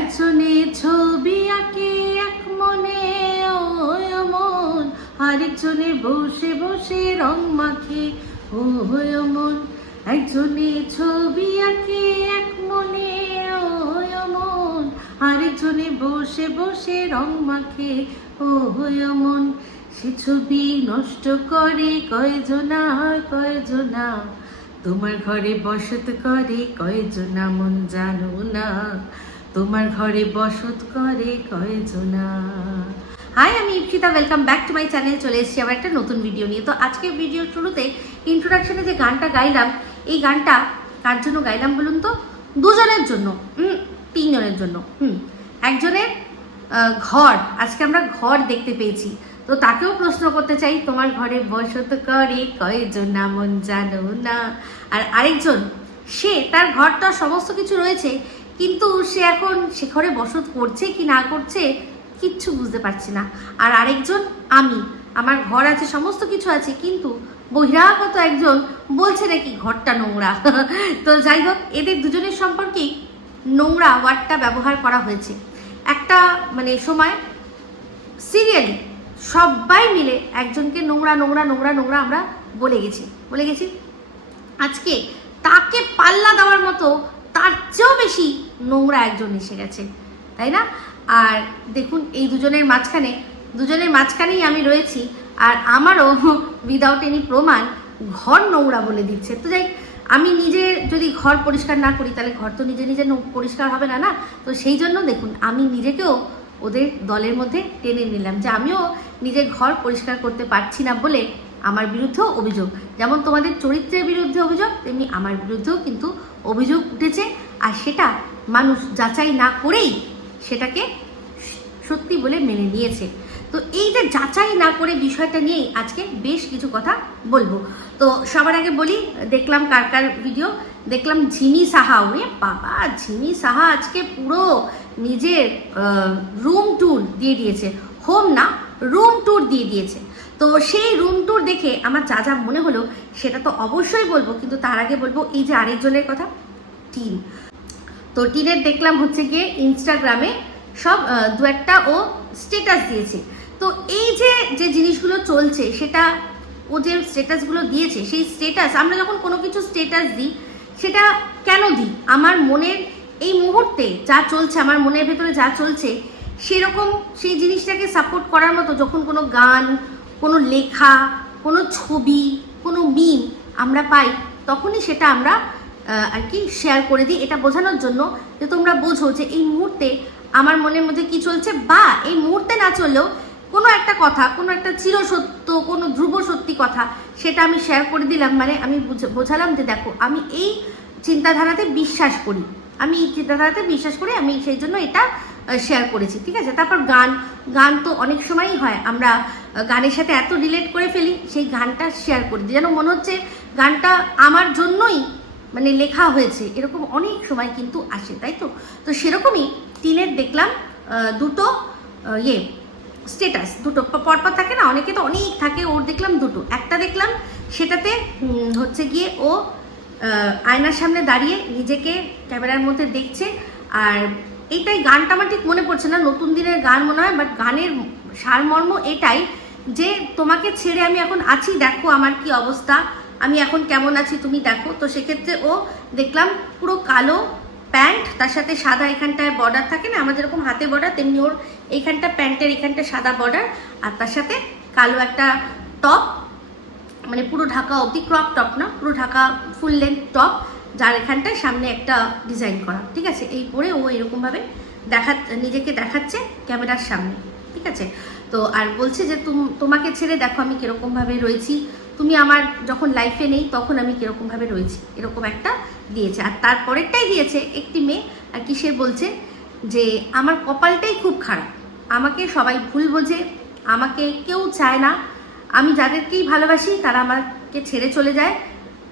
একজনে ছবি আঁকে এক মনে ওই মন, আরেকজনে বসে বসে রং মাখে ওই মন। একজনে ছবি আঁকে এক মনে ওই মন, আরেকজনে বসে বসে রং মাখে ওই মন। সে ছবি নষ্ট করে কয়জনা কয়জনা, তোমার ঘরে বসত করে কয়জনা মন জানো না, তোমার ঘরে বসত করে কয়জনা। হাই, আমি Ipsita, welcome back to my channel. চলে এসেছি আবার একটা নতুন ভিডিও নিয়ে। তো আজকের ভিডিওর শুরুতে ইন্ট্রোডাকশনে যে গানটা গাইলাম, এই গানটা কার জন্য গাইলাম বলুন তো? দুজনের জন্য, তিনজনের জন্য। একজনের ঘর, আজকে আমরা ঘর দেখতে পেয়েছি, তো তাকেও প্রশ্ন করতে চাই, তোমার ঘরে বসত করে কয়জনা মন জানো না। আর আরেকজন, সে তার ঘরটা সমস্ত কিছু রয়েছে, কিন্তু সে এখন সে ঘরে বসত করছে কি না করছে কিচ্ছু বুঝতে পারছি না। আর আরেকজন, আমি, আমার ঘর আছে, সমস্ত কিছু আছে, কিন্তু বহিরাগত একজন বলছে নাকি ঘরটা নোংরা। তো যাই হোক, এদের দুজনের সম্পর্কেই নোংরা ওয়ার্ডটা ব্যবহার করা হয়েছে। একটা মানে সময় সিরিয়ালি সবাই মিলে একজনকে নোংরা নোংরা নোংরা নোংরা আমরা বলে গেছি। আজকে তাকে পাল্লা দেওয়ার মতো তার চেয়েও বেশি নোংরা একজন এসে গেছে, তাই না? আর দেখুন, এই দুজনের মাঝখানেই আমি রয়েছি, আর আমারও উইদাউট এনি প্রমাণ ঘর নোংরা বলে দিচ্ছে। তো যাই, আমি নিজে যদি ঘর পরিষ্কার না করি তাহলে ঘর তো নিজে নিজে পরিষ্কার হবে না, না? তো সেই জন্য দেখুন, আমি নিজেকেও ওদের দলের মধ্যে টেনে নিলাম, যে আমিও নিজের ঘর পরিষ্কার করতে পারছি না বলে আমার বিরুদ্ধেও অভিযোগ। যেমন তোমাদের চরিত্রের বিরুদ্ধে অভিযোগ, তেমনি আমার বিরুদ্ধেও কিন্তু অভিযোগ উঠেছে, আর সেটা মানুষ যাচাই না করেই সেটাকে সত্যি বলে মেনে নিয়েছে। তো এই যে যাচাই না করে বিষয়টা নিয়েই আজকে বেশ কিছু কথা বলবো। তো সবার আগে বলি, দেখলাম কার ভিডিও দেখলাম, ঝিমি সাহা। ওরে বাবা, ঝিমি সাহা আজকে পুরো নিজের রুম ট্যুর দিয়ে দিয়েছে, হোম না রুম ট্যুর দিয়ে দিয়েছে। তো সেই রুম ট্যুর দেখে আমার যা যা মনে হলো সেটা তো অবশ্যই বলবো, কিন্তু তার আগে বলবো এই যে আরেকজনের কথা, টিন। তো টিনের দেখলাম হচ্ছে গিয়ে ইনস্টাগ্রামে সব দু একটা ও স্টেটাস দিয়েছে। তো এই যে জিনিসগুলো চলছে, সেটা ও যে স্টেটাসগুলো দিয়েছে, সেই স্টেটাস আমরা যখন কোনো কিছু স্টেটাস দিই, সেটা কেন দিই? আমার মনের এই মুহূর্তে যা চলছে, আমার মনের ভেতরে যা চলছে, সেরকম সেই জিনিসটাকে সাপোর্ট করার মতো যখন কোনো গান, কোনো লেখা, কোনো ছবি, কোনো মিম আমরা পাই, তখনই সেটা আমরা আর কি শেয়ার করে দিই, এটা বোঝানোর জন্য যে তোমরা বোঝো যে এই মুহূর্তে আমার মনের মধ্যে কি চলছে, বা এই মুহূর্তে না চললেও কোনো একটা কথা, কোনো একটা চিরসত্য, কোনো ধ্রুব সত্যি কথা, সেটা আমি শেয়ার করে দিলাম। মানে আমি বোঝালাম যে দেখো, আমি এই চিন্তাধারাতে বিশ্বাস করি, আমি সেই জন্য এটা শেয়ার করেছি, ঠিক আছে? তারপর গান তো অনেক সময়ই হয়, আমরা গানের সাথে এত রিলেট করে ফেলি, সেই গানটা শেয়ার করে দিই, যেন মনে হচ্ছে গানটা আমার জন্যই মানে লেখা হয়েছে, এরকম অনেক সময় কিন্তু আসে, তাই তো? তো সেরকমই টিনের দেখলাম দুটো স্টেটাস, দুটো পরপর থাকে না, অনেকে তো অনেক থাকে, ওর দেখলাম দুটো। একটা দেখলাম সেটাতে হচ্ছে গিয়ে ও আয়নার সামনে দাঁড়িয়ে নিজেকে ক্যামেরার মধ্যে দেখছে, আর এইটাই গানটা আমার ঠিক মনে পড়ছে না, নতুন দিনের গান মনে হয়, বাট গানের সারমর্ম এটাই যে তোমাকে ছেড়ে আমি এখন আছি, দেখো আমার কি অবস্থা, আমি এখন কেমন আছি তুমি দেখো। তো সেক্ষেত্রে ও দেখলাম পুরো কালো প্যান্ট, তার সাথে সাদা এখানটায় বর্ডার থাকে না, আমার যেরকম হাতে বর্ডার, তেমনি ওর এইখানটা প্যান্টের এখানটা সাদা বর্ডার, আর তার সাথে কালো একটা টপ, মানে পুরো ঢাকা অবধি, ক্রপ টপ না, পুরো ঢাকা ফুল লেন্থ টপ, যার এখানটায় সামনে একটা ডিজাইন করা, ঠিক আছে? এই পরে ও এরকমভাবে নিজেকে দেখাচ্ছে ক্যামেরার সামনে, ঠিক আছে? তো আর বলছে যে তোমাকে ছেড়ে দেখো আমি কীরকমভাবে রয়েছি, তুমি আমার যখন লাইফে নেই তখন আমি কীরকমভাবে রয়েছি, এরকম একটা দিয়েছে। আর তারপরেরটাই দিয়েছে একটি মেয়ে, আর কি সে বলছে যে আমার কপালটাই খুব খারাপ, আমাকে সবাই ভুল বোঝে, আমাকে কেউ চায় না, আমি যাদেরকেই ভালোবাসি তারা আমাকে ছেড়ে চলে যায়,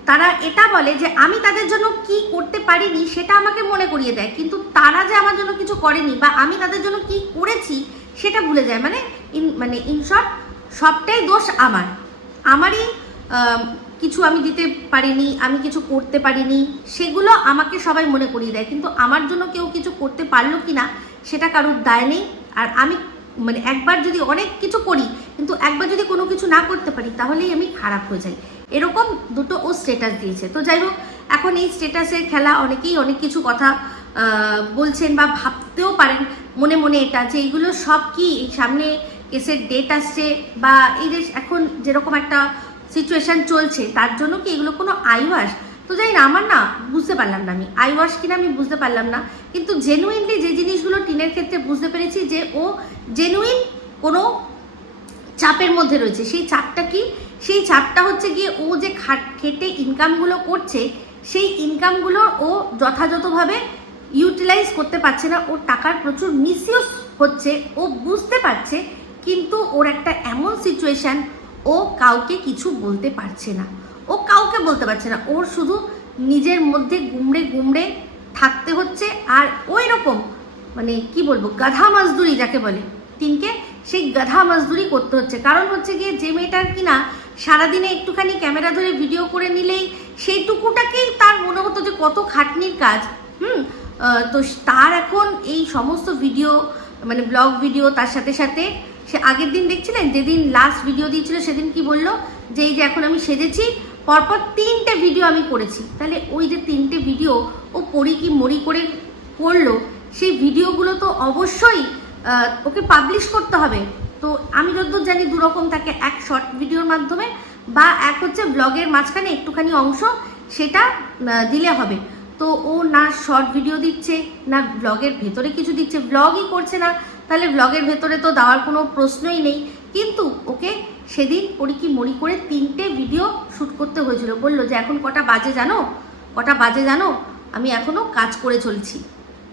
তারা এটা বলে যে আমি তাদের জন্য কি করতে পারিনি সেটা আমাকে মনে করিয়ে দেয়, কিন্তু তারা যে আমার জন্য কিছু করেনি বা আমি তাদের জন্য কি করেছি সেটা ভুলে যায়। মানে ইন শর্ট, সবটাই দোষ আমারই কিছু আমি দিতে পারিনি, আমি কিছু করতে পারিনি, সেগুলো আমাকে সবাই মনে করিয়ে দেয়, কিন্তু আমার জন্য কেউ কিছু করতে পারলো কি না সেটা কারোর দায় নেই। আর আমি মানে একবার যদি অনেক কিছু করি কিন্তু একবার যদি কোনো কিছু না করতে পারি তাহলেই আমি খারাপ হয়ে যাই, এরকম দুটো ও স্ট্যাটাস দিয়েছে। তো যাই হোক, এখন এই স্ট্যাটাসের খেলা অনেকেই অনেক কিছু কথা বলছেন বা ভাবতেও পারেন মনে মনে এটা, যে এইগুলো সব কি সামনে কেসের ডেট আসছে বা এই যে এখন যেরকম একটা সিচুয়েশান চলছে তার জন্য কি এগুলো কোনো আইওয়াশ? তো যাই না, আমার না বুঝতে পারলাম না, আমি আইওয়াশ কিনা আমি বুঝতে পারলাম না, কিন্তু জেনুইনলি যে জিনিসগুলো টিনের ক্ষেত্রে বুঝতে পেরেছি যে ও জেনুইন কোনো চাপের মধ্যে রয়েছে। সেই চাপটা কি? সেই চাপটা হচ্ছে গিয়ে ও যে খেটে ইনকামগুলো করছে সেই ইনকামগুলো ও যথাযথভাবে ইউটিলাইজ করতে পারছে না, ওর টাকার প্রচুর মিসইউজ হচ্ছে, ও বুঝতে পারছে, কিন্তু ওর একটা এমন সিচুয়েশান ও কাউকে কিছু বলতে পারছে না, ও কাউকে বলতে পারছে না, ওর শুধু নিজের মধ্যে গুমড়ে গুমড়ে থাকতে হচ্ছে। আর ওই রকম মানে কি বলবো, গাধা মাজদুরি যাকে বলে টিনকে, সেই গাধা মাজদুরি করতে হচ্ছে। কারণ হচ্ছে গিয়ে যে মেয়েটার কিনা সারাদিনে একটুখানি ক্যামেরা ধরে ভিডিও করে নিলেই সেইটুকুটাকেই তার মনে হতো যে কত খাটনির কাজ, তো তার এখন এই সমস্ত ভিডিও মানে ব্লগ ভিডিও, তার সাথে সাথে সে আগের দিন দেখছিলেন যেদিন লাস্ট ভিডিও দিয়েছিল সেদিন কি বললো, যে এই যে এখন আমি সেজেছি, পরপর 3টে ভিডিও আমি করেছি। তাহলে ওই যে 3টে ভিডিও ও পড়ি কি মরি করে করলো, সেই ভিডিওগুলো তো অবশ্যই ওকে পাবলিশ করতে হবে। তো আমি যতদূর জানি দুরকম থাকে, এক শর্ট ভিডিওর মাধ্যমে বা এক হচ্ছে ব্লগের মাঝখানে একটুখানি অংশ সেটা দিলে হবে। তো ও না শর্ট ভিডিও দিচ্ছে না ব্লগের ভেতরে কিছু দিচ্ছে, ব্লগই করছে না, তাহলে ব্লগের ভেতরে তো দেওয়ার কোনো প্রশ্নই নেই। কিন্তু ওকে সেদিন পড়ি মরি করে 3টে ভিডিও শ্যুট করতে হয়েছিল। বললো যে এখন কটা বাজে জানো, আমি এখনও কাজ করে চলছি।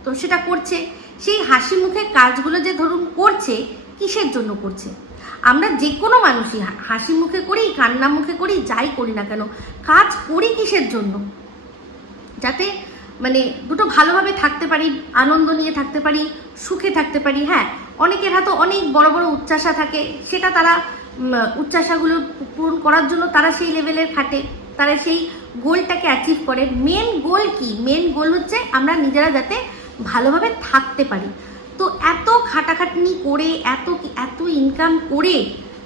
তো সেটা করছে, সেই হাসি মুখে কাজগুলো যে ধরুন করছে, কিসের জন্য করছে? আমরা যে কোনো মানুষই হাসি মুখে করি, কান্না মুখে করি, যাই করি না কেন, কাজ করি কিসের জন্য? যাতে মানে দুটো ভালোভাবে থাকতে পারি, আনন্দ নিয়ে থাকতে পারি, সুখে থাকতে পারি। হ্যাঁ, অনেকের হাতে অনেক বড় বড় উচ্চাশা থাকে, সেটা তারা উচ্চাশাগুলো পূরণ করার জন্য তারা সেই লেভেলের খাটে, তারা সেই গোলটাকে অ্যাচিভ করে। মেন গোল কি? মেন গোল হচ্ছে আমরা নিজেরা যাতে ভালোভাবে থাকতে পারি। তো এত খাটাখাটনি করে এত ইনকাম করে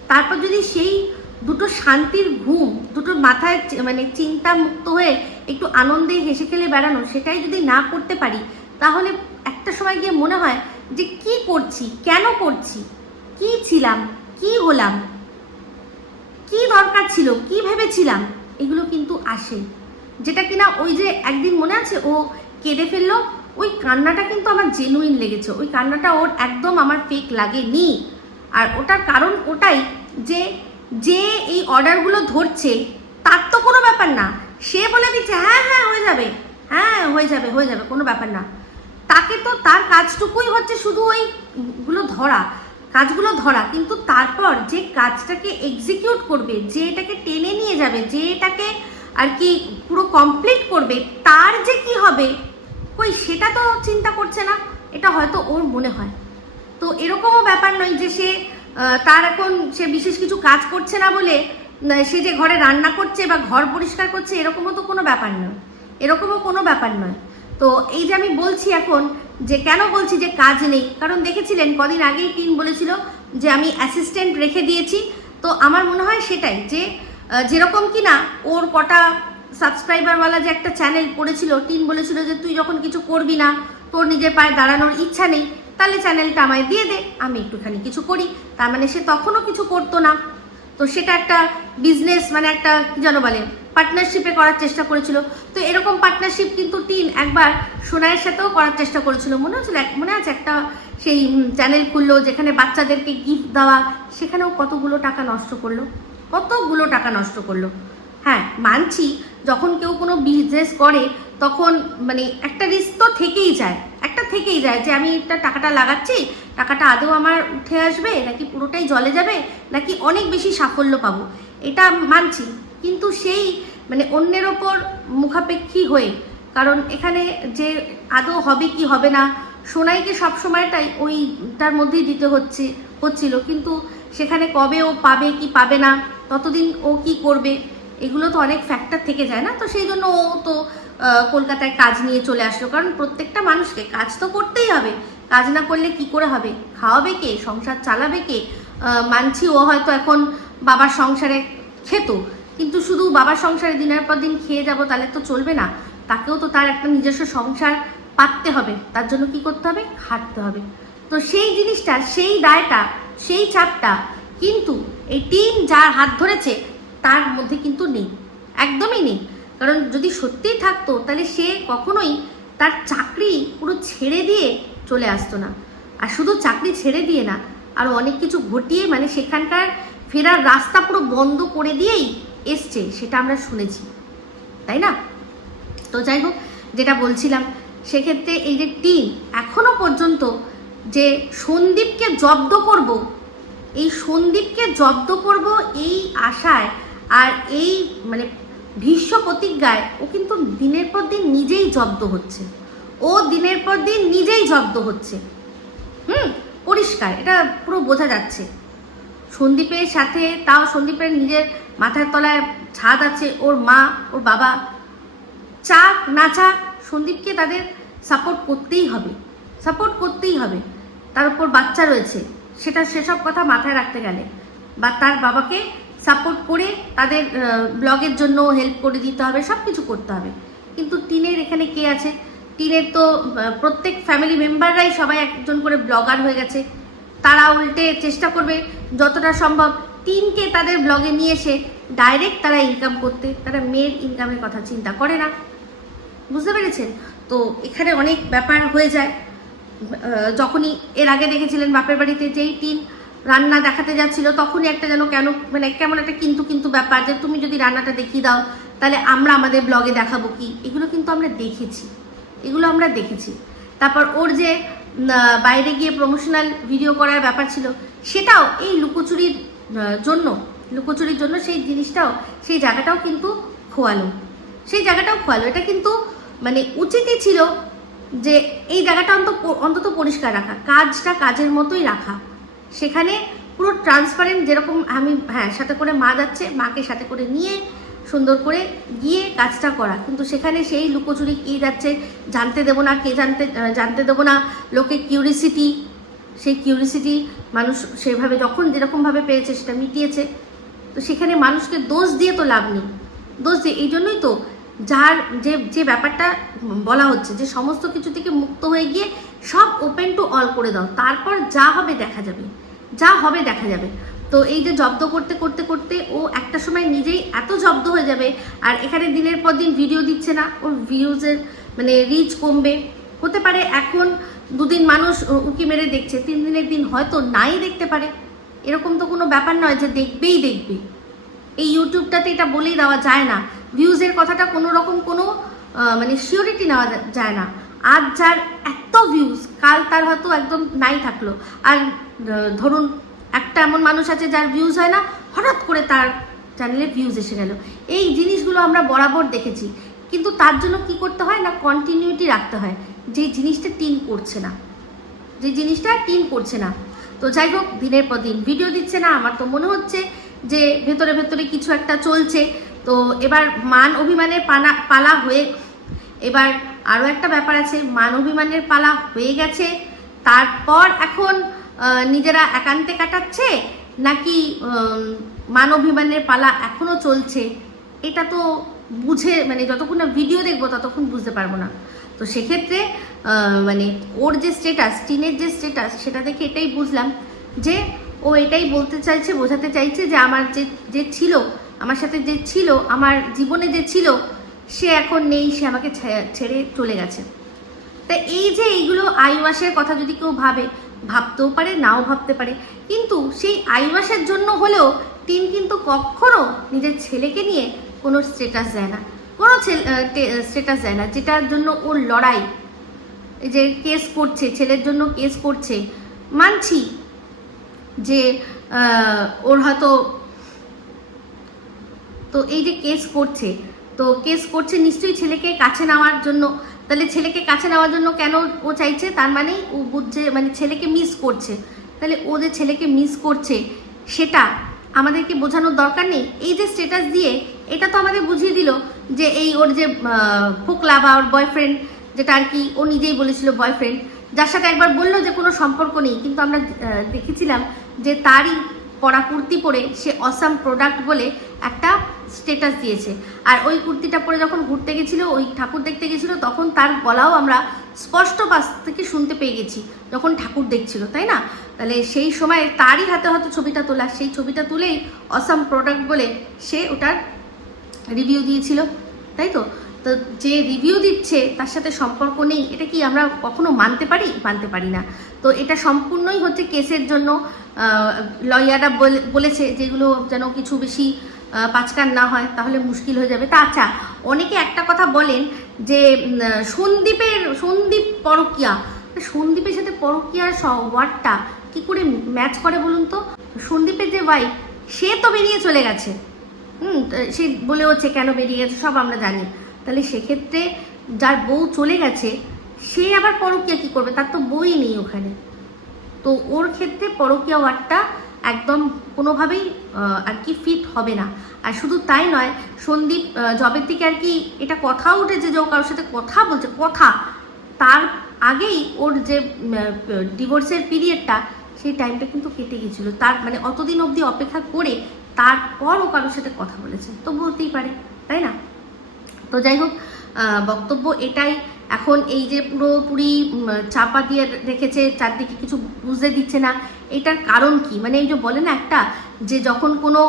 তারপর যদি সেই দুটো শান্তির ঘুম, দুটো মাথায় মানে চিন্তা মুক্ত হয়ে একটু আনন্দে হেসে খেলে বেড়ানো, সেটাই যদি না করতে পারি, তাহলে একটা সময় গিয়ে মনে হয় যে কি করছি, কেন করছি, কি ছিলাম, কি হলাম, কি দরকার ছিল, কি ভেবেছিলাম, এগুলো কিন্তু আসে। যেটা কিনা ওই যে একদিন মনে আছে ও কেঁদে ফেললো, ওই কান্নাটা কিন্তু আমার জেনুইন লেগেছে, ওই কান্নাটা ওর একদম আমার ফেক লাগেনি। আর ওটার কারণ ওটাই যে যে এই অর্ডারগুলো ধরছে তার তো কোনো ব্যাপার না, সে বলে দিচ্ছে হ্যাঁ হয়ে যাবে, হয়ে যাবে কোনো ব্যাপার না। তাকে তো তার কাজটুকুই হচ্ছে শুধু ওইগুলো কাজগুলো ধরা, কিন্তু তারপর যে কাজটাকে এক্সিকিউট করবে, যে এটাকে টেনে নিয়ে যাবে, যে এটাকে আর কি পুরো কমপ্লিট করবে, তার যে কি হবে কই সেটা তো চিন্তা করছে না। এটা হয়তো ওর মনে হয়। তো এরকমও ব্যাপার নয় যে সে তার এখন সে বিশেষ কিছু কাজ করছে না বলে সে যে ঘরে রান্না করছে বা ঘর পরিষ্কার করছে, এরকমও তো কোনো ব্যাপার নয়। তো এই যে আমি বলছি এখন যে কেন বলছি যে কাজ নেই, কারণ দেখেছিলেন কদিন আগেই টিন বলেছিল যে আমি অ্যাসিস্ট্যান্ট রেখে দিয়েছি। তো আমার মনে হয় সেটাই, যে যেরকম কিনা ওর কটা সাবস্ক্রাইবারওয়ালা যে একটা চ্যানেল পড়েছিল, টিন বলেছিল যে তুই যখন কিছু করবি না, তোর নিজের পায়ে দাঁড়ানোর ইচ্ছা নেই, তাহলে চ্যানেলটা আমায় দিয়ে দে, আমি একটুখানি কিছু করি। তার মানে সে তখনও কিছু করতো না। তো সেটা একটা বিজনেস মানে একটা কি যেন বলে পার্টনারশিপে করার চেষ্টা করেছিল। তো এরকম পার্টনারশিপ কিন্তু টিন একবার সোনাইয়ের সাথেও করার চেষ্টা করেছিল, মনে আছে একটা সেই চ্যানেল খুললো যেখানে বাচ্চাদেরকে গিফট দেওয়া, সেখানেও কতগুলো টাকা নষ্ট করলো। হ্যাঁ মানছি, যখন কেউ কোনো বিজনেস করে তখন মানে একটা রিস্ক তো থেকেই যায় যে আমি এটা টাকাটা লাগাচ্ছি, টাকাটা আদৌ আমার উঠে আসবে নাকি পুরোটাই জলে যাবে, নাকি অনেক বেশি সাফল্য পাবো, এটা মানছি। কিন্তু সেই মানে অন্যের ওপর মুখাপেক্ষী হয়ে, কারণ এখানে যে আদৌ হবে কি হবে না, সোনাইকে সব সময়টাই ওইটার মধ্যেই দিতে হচ্ছিল, কিন্তু সেখানে কবে ও পাবে কি পাবে না, ততদিন ও কি করবে, এগুলো তো অনেক ফ্যাক্টর থেকে যায় না, তো সেই জন্য ও তো কলকাতায় কাজ নিয়ে চলে আসলো। কারণ প্রত্যেকটা মানুষকে কাজ তো করতেই হবে, কাজ না করলে কি করে হবে, খাওয়াবে কে, সংসার চালাবে কে। মানছি ও হয়তো এখন বাবার সংসারে খেত, কিন্তু শুধু বাবার সংসারে দিনের পর দিন খেয়ে যাব তাহলে তো চলবে না, তাকেও তো তার একটা নিজস্ব সংসার পাততে হবে, তার জন্য কি করতে হবে, খাটতে হবে। তো সেই জিনিসটা, সেই দায়টা, সেই চাপটা কিন্তু এই টিম যার হাত ধরেছে তার মধ্যে কিন্তু নেই, একদমই নেই। কারণ যদি সত্যিই থাকতো তাহলে সে কখনোই তার চাকরি পুরো ছেড়ে দিয়ে চলে আসতো না। আর শুধু চাকরি ছেড়ে দিয়ে না, আরও অনেক কিছু ঘটিয়ে মানে সেখানকার ফেরার রাস্তা পুরো বন্ধ করে দিয়েই এসছে, সেটা আমরা শুনেছি, তাই না? তো যাই হোক, যেটা বলছিলাম, সেক্ষেত্রে এই যে টিম এখনো পর্যন্ত যে সন্দীপকে জব্দ করব, এই সন্দীপকে জব্দ করব এই আশায় আর এই মানে ভীষ্ম প্রতিজ্ঞায় ও কিন্তু দিনের পর দিন নিজেই জব্দ হচ্ছে, ও দিনের পর দিন নিজেই জব্দ হচ্ছে। পরিষ্কার, এটা পুরো বোঝা যাচ্ছে। সন্দীপের সাথে, তাও সন্দীপের নিজের মাথার তলায় ছাদ আছে, ওর মা, ওর বাবা, চাক না চাক সন্দীপকে তাদের সাপোর্ট করতেই হবে, সাপোর্ট করতেই হবে। তার উপর বাচ্চা রয়েছে, সেসব কথা মাথায় রাখতে গেলে বা তার বাবাকে সাপোর্ট করে তাদের ব্লগের জন্য হেল্প করে দিতে হবে, সব কিছু করতে হবে। কিন্তু টিনের এখানে কে আছে? টিনের তো প্রত্যেক ফ্যামিলি মেম্বাররাই সবাই একজন করে ব্লগার হয়ে গেছে। তারা উল্টে চেষ্টা করবে যতটা সম্ভব টিনকে তাদের ব্লগে নিয়ে এসে ডাইরেক্ট তারা ইনকাম করতে, তারা মেয়ের ইনকামের কথা চিন্তা করে না। বুঝতে পেরেছেন? তো এখানে অনেক ব্যাপার হয়ে যায়। যখনই এর আগে দেখেছিলেন বাপের বাড়িতে যেই টিন রান্না দেখাতে যাচ্ছিল, তখনই একটা যেন কেমন একটা কিন্তু ব্যাপার, যে তুমি যদি রান্নাটা দেখিয়ে দাও তাহলে আমরা আমাদের ব্লগে দেখাবো কি, এগুলো কিন্তু আমরা দেখেছি। তারপর ওর যে বাইরে গিয়ে প্রমোশনাল ভিডিও করার ব্যাপার ছিল, সেটাও এই লুকোচুরির জন্য সেই জিনিসটাও, সেই জায়গাটাও কিন্তু খোয়ালো। এটা কিন্তু মানে উচিতই ছিল যে এই জায়গাটা অন্তত পরিষ্কার রাখা, কাজটা কাজের মতোই রাখা, সেখানে পুরো ট্রান্সপারেন্ট, যেরকম আমি সাথে করে মা যাচ্ছে, মাকে সাথে করে নিয়ে সুন্দর করে গিয়ে কাজটা করা। কিন্তু সেখানে সেই লুকোচুরি কে যাচ্ছে জানতে দেবো না, জানতে দেবো না, লোকে সেই কিউরিসিটি মানুষ সেভাবে যখন যেরকমভাবে পেয়েছে সেটা মিটিয়েছে। তো সেখানে মানুষকে দোষ দিয়ে তো লাভ নেই, এই জন্যই তো যার যে ব্যাপারটা বলা হচ্ছে যে সমস্ত কিছু থেকে মুক্ত হয়ে গিয়ে সব ওপেন টু অল করে দাও, তারপর যা হবে দেখা যাবে। তো এই যে জব্দ করতে ও একটা সময় নিজেই এত জব্দ হয়ে যাবে, আর এখানে দিনের পর দিন ভিডিও দিচ্ছে না, ওর ভিউজের মানে রিচ কমবে। হতে পারে এখন 2 দিন মানুষ উকি মেরে দেখছে, 3 দিনের দিন হয়তো নাই দেখতে পারে, এরকম তো কোনো ব্যাপার নয় যে দেখবে। এই ইউটিউবটাতে এটা বলেই দেওয়া যায় না, ভিউজের কথাটা কোনো রকম কোনো মানে সিওরিটি নেওয়া যায় না। আজ যার এত ভিউজ, কাল তার হয়তো একদম নাই থাকলো। আর ধরুন একটা এমন মানুষ আছে যার ভিউজ হয় না, হঠাৎ করে তার চ্যানেলে ভিউজ এসে গেল। এই জিনিসগুলো আমরা বরাবর দেখেছি, কিন্তু তার জন্য কি করতে হয় না, কন্টিনিউটি রাখতে হয়, যে জিনিসটা টিন করছে না। তো যাই হোক, দিনের পর দিন ভিডিও দিচ্ছে না, আমার তো মনে হচ্ছে যে ভেতরে কিছু একটা চলছে। তো এবার মান অভিমানের পালা হয়ে, এবার আরও একটা ব্যাপার আছে, মান অভিমানের পালা হয়ে গেছে, তারপর এখন নিজেরা একান্তে কাটাচ্ছে নাকি মান অভিমানের পালা এখনো চলছে, এটা তো বুঝে মানে যতক্ষণ না ভিডিও দেখবো ততক্ষণ বুঝতে পারবো না। তো সেক্ষেত্রে মানে ওর যে স্ট্যাটাস, টিনের যে স্ট্যাটাস, সেটা দেখে এটাই বুঝলাম যে ও এটাই বোঝাতে চাইছে যে আমার যে ছিল, আমার সাথে যে ছিল, আমার জীবনে যে ছিল, সে এখন নেই, সে আমাকে ছেড়ে চলে গেছে। তা এই যে এইগুলো আইওয়াসের কথা যদি কেউ ভাবতেও পারে, নাও ভাবতে পারে, কিন্তু সেই আইওয়াসের জন্য হলেও টিন কিন্তু কখনো নিজের ছেলেকে নিয়ে কোনো স্ট্যাটাস দেয় না, যেটার জন্য ওর লড়াই, যে কেস করছে, ছেলের জন্য কেস করছে, মানছি যে ওর হয়তো, তো এই যে কেস করছে নিশ্চয়ই ছেলেকে কাছে নেওয়ার জন্য। তাহলে ছেলেকে কাছে নেওয়ার জন্য কেন ও চাইছে, তার মানেই ও বুঝছে মানে ছেলেকে মিস করছে। তাহলে ও যে ছেলেকে মিস করছে সেটা আমাদেরকে বোঝানোর দরকার নেই। এই যে স্ট্যাটাস দিয়ে এটা তো আমাদের বুঝিয়ে দিল যে এই ওর যে ফোকলা বা ওর বয়ফ্রেন্ড, যেটা আর কি ও নিজেই বলেছিল বয়ফ্রেন্ড, যার সাথে একবার বললো যে কোনো সম্পর্ক নেই, কিন্তু আমরা দেখেছিলাম যে তারই পরা কুর্তি পরে সে অসাম প্রোডাক্ট বলে একটা স্টেটাস দিয়েছে। আর ওই কুর্তিটা পরে যখন ঘুরতে গেছিলো, ওই ঠাকুর দেখতে গেছিলো, তখন তার গলাও আমরা স্পষ্ট পাশ থেকে শুনতে পেয়ে গেছি যখন ঠাকুর দেখছিল, তাই না? তাহলে সেই সময় তারই হাতে হয়তো ছবিটা তোলা, সেই ছবিটা তুলেই অসাম প্রোডাক্ট বলে সে ওটার রিভিউ দিয়েছিল, তাই তো? তো যে রিভিউ দিচ্ছে তার সাথে সম্পর্ক নেই, এটা কি আমরা কখনো মানতে পারি? মানতে পারি না। তো এটা সম্পূর্ণই হচ্ছে কেসের জন্য লয়াররা বলেছে যেগুলো যেন কিছু বেশি পাঁচকান না হয়, তাহলে মুশকিল হয়ে যাবে। তা আচ্ছা, অনেকে একটা কথা বলেন যে সন্দীপ পরকীয়া, সন্দীপের সাথে পরকীয়ার ওয়ার্ডটা কি করে ম্যাচ করে বলুন তো? সন্দীপের যে ওয়াইফ, সে তো বেরিয়ে চলে গেছে, সে বলে হচ্ছে কেন বেরিয়ে গেছে সব আমরা জানি। তাহলে সেক্ষেত্রে যার বউ চলে গেছে সে আবার পরকীয়া কি করবে? তার তো বই নেই ওখানে। তো ওর ক্ষেত্রে পরকীয়া ওয়ার্ডটা একদম কোনোভাবেই আর কি ফিট হবে না। আর শুধু তাই নয়, সন্দীপ জবের থেকে আর কি এটা কথা উঠেছে যে ও কারোর সাথে কথা বলছে, কথা তার আগেই ওর যে ডিভোর্সের পিরিয়ডটা, সেই টাইমটা কিন্তু কেটে গেছিলো। তার মানে অতদিন অবধি অপেক্ষা করে তারপর ও কারোর সাথে কথা বলেছে, তো বলতেই পারে, তাই না? তো যাই হোক, বক্তব্য এটাই। এখন এই যে পুরোপুরি চাপা দিয়ে রেখেছে, চারদিকে কিছু বুঝতে দিচ্ছে না, এটার কারণ কি? মানে এই যে বলে না একটা, যে যখন কোনো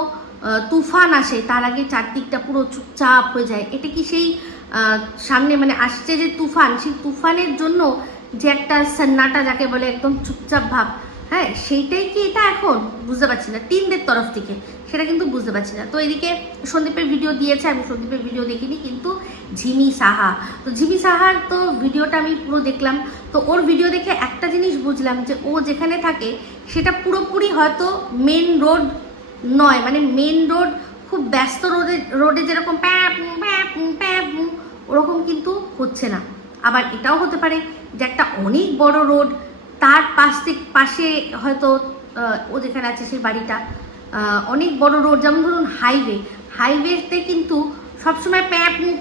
তুফান আসে তার আগে চারদিকটা পুরো চুপচাপ হয়ে যায়, এটা কি সেই সামনে মানে আসছে যে তুফান, সেই তুফানের জন্য যে একটা সন্নাটা যাকে বলে একদম চুপচাপ ভাব, হ্যাঁ, সেইটাই কি এটা? এখন বুঝতে পারছি না টিমদের তরফ থেকে, সেটা কিন্তু বুঝতে পারছি না। তো এদিকে সন্দীপের ভিডিও দিয়েছে, আমি সন্দীপের ভিডিও দেখিনি, কিন্তু ঝিমি সাহা, তো ঝিমি সাহার তো ভিডিওটা আমি পুরো দেখলাম। তো ওর ভিডিও দেখে একটা জিনিস বুঝলাম যে ও যেখানে থাকে সেটা পুরোপুরি হয়তো মেন রোড নয়, মানে মেন রোড খুব ব্যস্ত রোডে যেরকম ওরকম কিন্তু হচ্ছে না। আবার এটাও হতে পারে যে একটা অনেক বড় রোড, তার পাশে হয়তো ও যেখানে আছে সেই বাড়িটা অনেক বড় রোড, যেমন ধরুন হাইওয়েতে কিন্তু সবসময়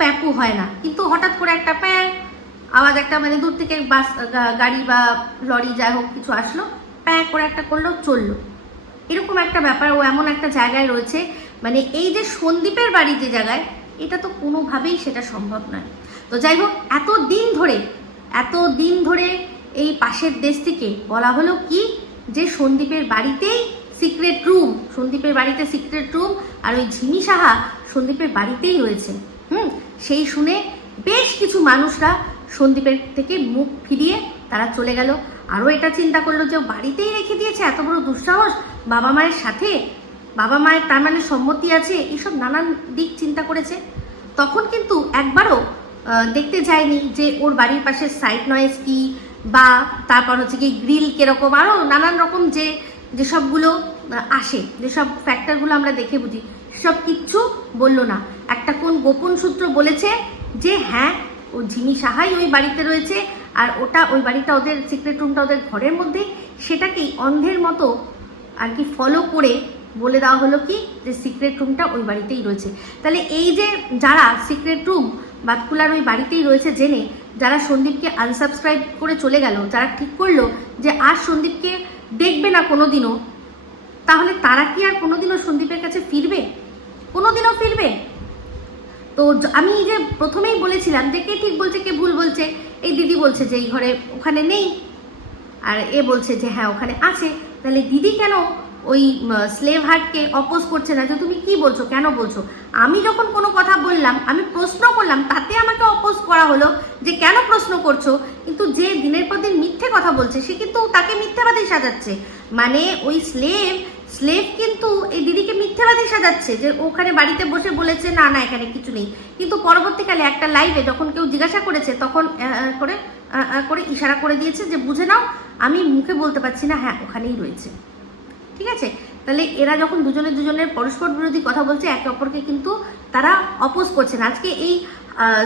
প্যাপু হয় না, কিন্তু হঠাৎ করে একটা আওয়াজ, একটা মানে দূর থেকে বাস গাড়ি বা লরি যাই হোক কিছু আসলো, করে একটা করলো, চললো, এরকম একটা ব্যাপার। ও এমন একটা জায়গায় রয়েছে, মানে এই যে সন্দীপের বাড়ি যে জায়গায়, এটা তো কোনোভাবেই সেটা সম্ভব নয়। তো যাই হোক, এত দিন ধরে এই পাশের দেশ থেকে বলা হলো কি যে সন্দীপের বাড়িতেই সিক্রেট রুম, সন্দীপের বাড়িতে সিক্রেট রুম, আর ওই ঝিমি সাহা সন্দীপের বাড়িতেই রয়েছে। সেই শুনে বেশ কিছু মানুষরা সন্দীপের থেকে মুখ ফিরিয়ে তারা চলে গেল। আরও এটা চিন্তা করলো যে বাড়িতেই রেখে দিয়েছে, এত বড় দুঃসাহস, বাবা মায়ের সাথে, বাবা মায়ের তার মানে সম্মতি আছে, এইসব নানান দিক চিন্তা করেছে। তখন কিন্তু একবারও দেখতে যায়নি যে ওর বাড়ির পাশে সাইড নয়েজ কি, বা তারপর হচ্ছে কি গ্রিল কিরকম, আরও নানান রকম যেসবগুলো আসে, যেসব ফ্যাক্টরগুলো আমরা দেখে বুঝি, সেসব কিচ্ছু বললো না। একটা কোন গোপন সূত্র বলেছে যে হ্যাঁ, ও ঝিমি সাহাই ওই বাড়িতে রয়েছে, আর ওই বাড়িটা ওদের সিক্রেট রুমটা ওদের ঘরের মধ্যে, সেটাকেই অন্ধের মতো আর কি ফলো করে বলে দেওয়া হলো কি যে সিক্রেট রুমটা ওই বাড়িতেই রয়েছে। তাহলে এই যে যারা সিক্রেট রুম বাতকুলার ওই বাড়িতেই রয়েছে জেনে, যারা সন্দীপকে আনসাবস্ক্রাইব করে চলে গেল, যারা ঠিক করলো যে আর সন্দীপকে দেখবে না কোনোদিনও, তাহলে তারা কি আর কোনোদিনও সন্দীপের কাছে ফিরবে? কোনোদিনও ফিরবে? তো আমি যে প্রথমেই বলেছিলাম যে কে ঠিক বলছে কে ভুল বলছে, এই দিদি বলছে যে এই ঘরে ওখানে নেই, আর এ বলছে যে হ্যাঁ ওখানে আছে। তাহলে দিদি কেন ওই স্লেভ হার্টকে অপোজ করছে না যে তুমি কি বলছো, কেন বলছো? আমি যখন কোনো কথা বললাম, আমি প্রশ্ন করলাম, তাতে আমাকে অপোজ করা হলো যে কেন প্রশ্ন করছো, কিন্তু যে দিনের পর দিন মিথ্যে কথা বলছে সে কিন্তু তাকে মিথ্যাবাদী সাজাচ্ছে। মানে ওই স্লেভ কিন্তু এই দিদিকে মিথ্যাবাদী সাজাচ্ছে যে ওখানে বাড়িতে বসে বলেছে না না এখানে কিছু নেই, কিন্তু পরবর্তীকালে একটা লাইভে যখন কেউ জিজ্ঞাসা করেছে তখন করে ইশারা করে দিয়েছে যে বুঝে নাও আমি মুখে বলতে পারছি না, হ্যাঁ ওখানেই রয়েছে। ঠিক আছে, তাহলে এরা যখন দুজনের পরস্পর বিরোধী কথা বলছে, একে অপরকে কিন্তু তারা অপোজ করছে না। আজকে এই